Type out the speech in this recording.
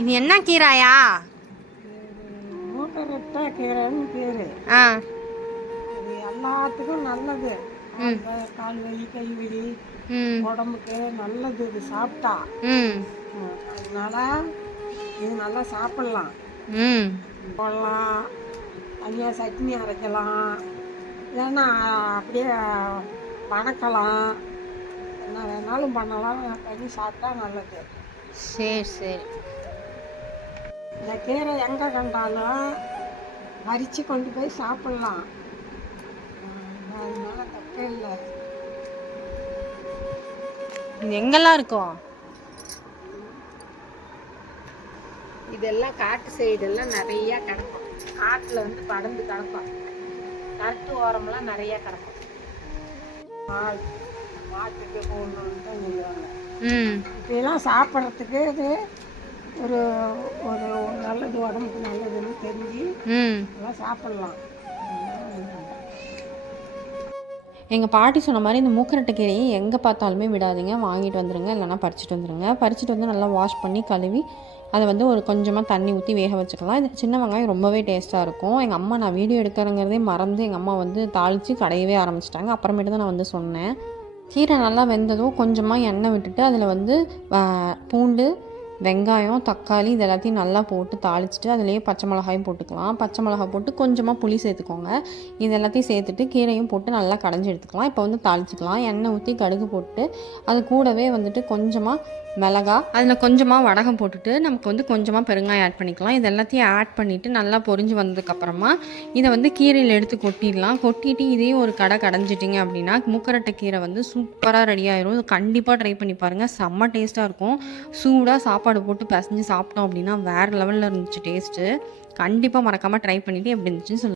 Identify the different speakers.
Speaker 1: இது என்ன கீராயா?
Speaker 2: மூட்டை கீரைன்னு பேர்.
Speaker 1: ஆ.
Speaker 2: அது எல்லாத்துக்கும் நல்லது. கால் வலி கை வலி உடம்புக்கு நல்லது. இது சாப்பிட்டா. அதனால இது நல்லா சாப்பிட்லாம். போடலாம். தனியாக சட்னி அரைக்கலாம். இல்லைன்னா அப்படியே வணக்கலாம் என்ன வேணாலும் பண்ணலாம். பண்ணி சாப்பிட்டா நல்லது.
Speaker 1: சரி சரி.
Speaker 2: இந்த கீரை எங்கே கண்டாலும் பறித்து கொண்டு போய் சாப்பிட்லாம். அதனால தப்பே இல்லை.
Speaker 1: எங்கெல்லாம் இருக்கும்
Speaker 2: இதெல்லாம் காட்டு சைடெல்லாம் நிறையா கிடக்கும். காட்டில் வந்து படர்ந்து கிடக்கும். கருத்து ஓரமெல்லாம் நிறையா கிடக்கும். மால் மாட்டுக்கு போடணுன்னு தான் சொல்லுவாங்க
Speaker 1: ம்.
Speaker 2: இப்பெல்லாம் சாப்பிட்றதுக்கு இது ஒரு ஒரு நல்லது உடம்புக்கு நல்லதுன்னு தெரிஞ்சு எல்லாம் சாப்பிட்லாம்.
Speaker 1: எங்கள் பாட்டி சொன்ன மாதிரி இந்த மூக்கரட்டை கீரையை எங்கே பார்த்தாலுமே விடாதீங்க. வாங்கிட்டு வந்துடுங்க இல்லைனா பறிச்சுட்டு வந்துடுங்க பறிச்சுட்டு வந்து நல்லா வாஷ் பண்ணி கழுவி அதை வந்து ஒரு கொஞ்சமாக தண்ணி ஊற்றி வேக வச்சுக்கலாம். இது சின்ன வெங்காயம் ரொம்பவே டேஸ்ட்டாக இருக்கும். எங்கள் அம்மா நான் வீடியோ எடுக்கிறங்கிறதே மறந்து எங்கள் அம்மா வந்து தாளித்து கடையவே ஆரம்பிச்சிட்டாங்க. அப்புறமேட்டு தான் நான் வந்து சொன்னேன். கீரை நல்லா வெந்ததும் கொஞ்சமாக எண்ணெய் விட்டுட்டு அதில் வந்து பூண்டு வெங்காயம் தக்காளி இது எல்லாத்தையும் நல்லா போட்டு தாளிச்சிட்டு அதுலேயே பச்சை மிளகாயும் போட்டுக்கலாம். பச்சை மிளகாய் போட்டு கொஞ்சமாக புளி சேர்த்துக்கோங்க. இது எல்லாத்தையும் சேர்த்துட்டு கீரையும் போட்டு நல்லா கடைஞ்சி எடுத்துக்கலாம். இப்போ வந்து தாளிச்சிக்கலாம். எண்ணெய் ஊற்றி கடுகு போட்டு அது கூடவே வந்துட்டு கொஞ்சமாக மிளகா அதில் கொஞ்சமாக வடகம் போட்டுட்டு நமக்கு வந்து கொஞ்சமாக பெருங்காயம் ஆட் பண்ணிக்கலாம். இது எல்லாத்தையும் ஆட் பண்ணிவிட்டு நல்லா பொரிஞ்சு வந்ததுக்கப்புறமா இதை வந்து கீரையில் எடுத்து கொட்டிடலாம். கொட்டிட்டு இதையும் ஒரு கடை கடைஞ்சிட்டிங்க அப்படின்னா மூக்கரட்டை கீரை வந்து சூப்பராக ரெடி ஆயிரும். இது கண்டிப்பாக ட்ரை பண்ணி பாருங்கள் செம்ம டேஸ்ட்டாக இருக்கும். சூடாக சாப்பாடு சாப்பாடு போட்டு பிசைஞ்சு சாப்பிட்டோம் அப்படின்னா வேறு லெவலில் இருந்துச்சு டேஸ்ட்டு கண்டிப்பாக மறக்காமல் ட்ரை பண்ணிவிட்டு எப்படி இருந்துச்சுன்னு சொல்லுங்கள்